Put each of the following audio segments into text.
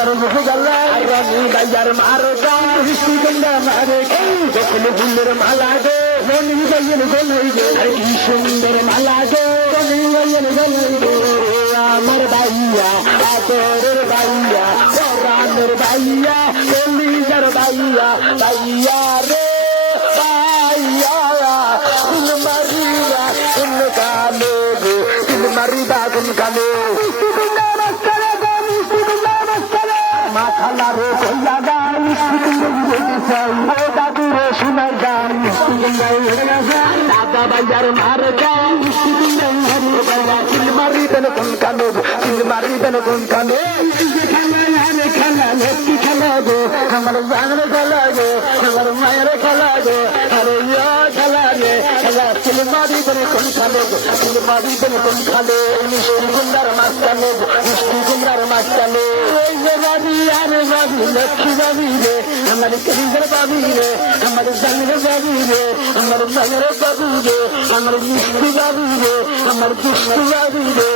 সুন্দর মুখে গেল রানী গাইয়ার মারো গান সুন্দর মারে যখন ফুলের মালা গো রনি গাইয়ের গলাই গো আরে কি সুন্দর মালা গো রনি গাইয়ের গলাই গো আমার বাইয়া, আদরের বাইয়া রামের বাইয়া, কলিজার বাইয়া বাইয়া রে। বাইয়ার মার তিন মারিবেন কোন কালো তিন মারিবেন কোন কালো খেলা খেলা খেলা আমার জানের খেলা গো তিল মারিবেন কোন খালো মিষ্টি গুন্ডার গো মিষ্টি গুন্ডার কালো ওই যে বাবি আরে বাবি লক্ষ্মী বাবি রে, আমার কৃষ্ণের বাবি রে, আমার জানের বাবি রে, আমার মায়ের বাবি রে, আমার মিষ্টি বাবি রে, আমার দুষ্টি বাবি রে।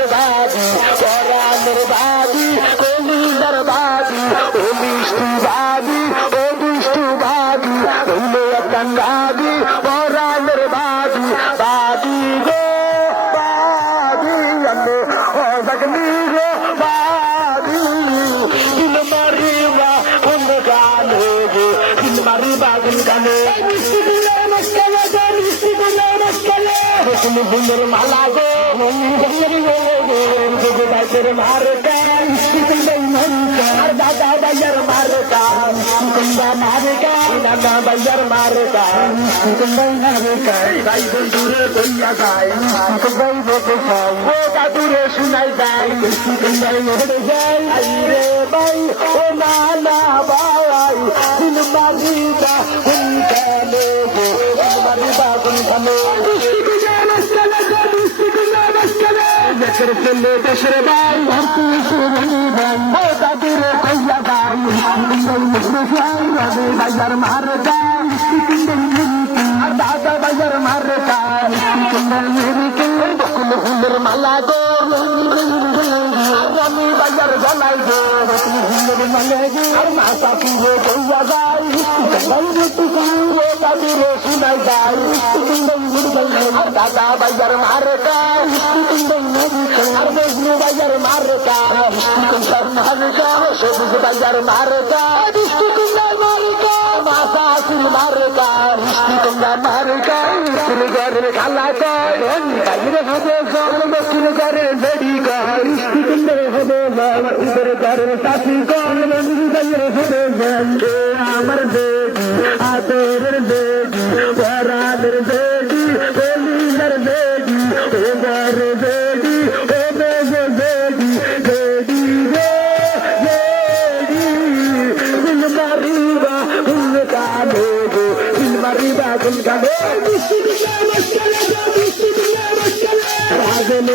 বাবি পরামের বাবি তুমি ফুলের মালা গো বাইকের মার গান আর দাদা বাইয়ার মার গান কুন্দা মার গান দাদা বাইয়ার মার গান কুন্দাই মার গান গাই দূরে কইয়া গায় কুন্দাই বকে গায় ও কাদুরে শুনাই কুন্দাই যায় রে বাই ও না না বাই দিল মারিবা কোন দেশের ছেলে দেশের ভাই ভর্তি সুরনি ও দাদুরে কইয়া যাই রবি বাজার মার গাই দাদা বাজার মার ফুলের মালা গো বাজার গলাই আর মাতা পুরো কইয়া ও দাদুরে শুনাই মুরগাই আর দাদা বাজার মার আর বিষ্ণু বাজার মারতা সবুজ বাজার মারতা মাসা আসিল মারতা বৃষ্টি কুন্দার মারতা স্কুল ঘরের খালা কয় বাইরে হবে জল স্কুল ঘরের ঘরের আমার বেটি আতরের বেটি পরাদের বেটি কলিজার বেটি ও ঘর বেটি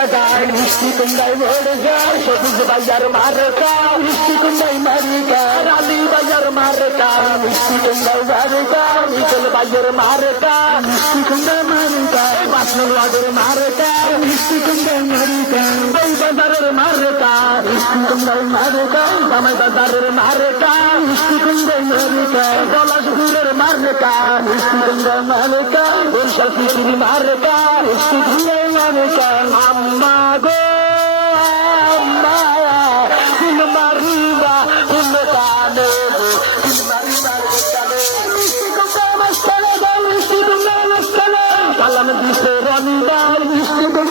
কিন্দাই যায় মিষ্টি কুন্দাই ভরে সবুজ বাজার মারকা মিষ্টি মারিকা রালি বাজার মারকা মিষ্টি কুন্দাই মারকা মিচল বাজার মারকা মিষ্টি কুন্ডাই মারিকা বাসন বাজার মারকা মিষ্টি কুন্ডাই মারিকা ওই বাজারের মারকা মিষ্টি কুন্ডাই মারকা জামাই বাজারের মারকা মিষ্টি কুন্ডাই মারিকা পলাশপুরের মারকা মিষ্টি কুন্ডাই মারকা বরিশাল পিছিয়ে মারকা মিষ্টি কুন্ডাই মারকা আম্মা গো।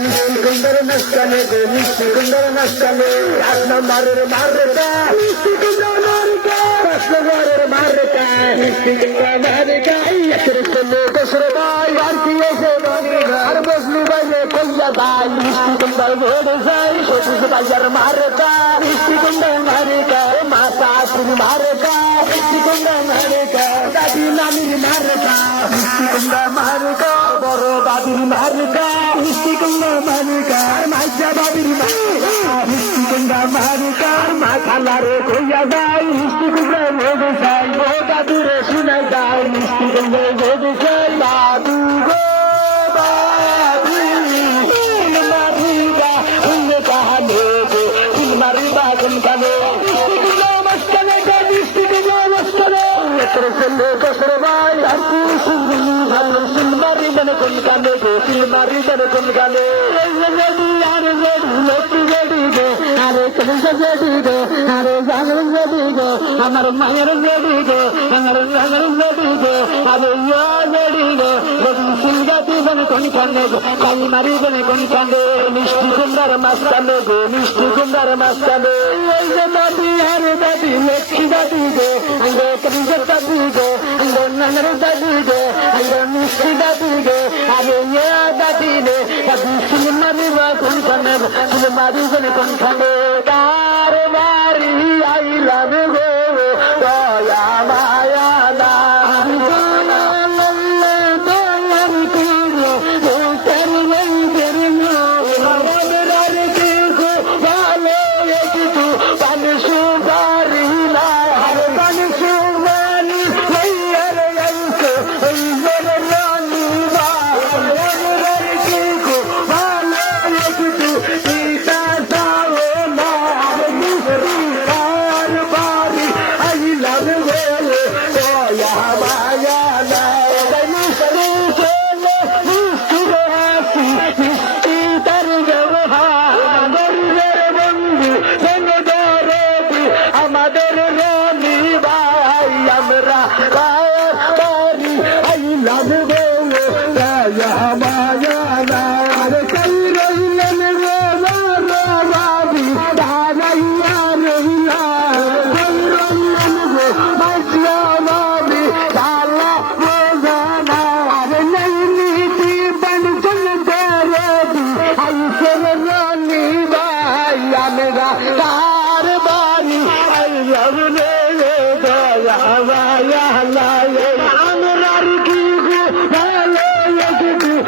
মিষ্টি কুন্ডার নস্কানে গো মিষ্টি কুন্ডার নস্কানে এক নম্বরের মারেকা পাঁচ নম্বরের মারেকা। মিষ্টি কুন্ডার মারেকা। একের ছেলে দোসরে ভাই আর কি কইয়া মিষ্টি কুন্ডার ভরে যাই সবুজ বাজার মারেকা কুন্ডার মারেকা মাতা তুমি মারেকা কুন্ডার মারেকা দাদি নানির মারেকা কুন্ডার মারেকা বড় দাদির মারেকা কুন্ডার মারেকা মাইজা বাবির মারেকা কুন্ডার মারেকা কইয়া মিষ্টি কুন্ডার যাই ছেলে কসরে ভাই কি সুন্দরী ভালো সিল মারিবেন কোন কানে গো সিল মারিবেন কোন কানে রেডি আর রেডি লক্ষ্মী রেডি গো আরে কলিজা রেডি গো আরে জাগর রেডি মিষ্টি মাঝখানে গো মিষ্টি দাদি গো আঙ্গে কলিজা দাদি গো আঙ্গে নানার দাদি গো আঙ্গে মিষ্টি দাদি গো আরে ইয়া দাদি নে দাদি সিল মারিবা কোন গো সিল মারিবেন কোন কানে কার মারি আই লাভ গো দয়া মায়া আমাদের রানী ভাই আমরা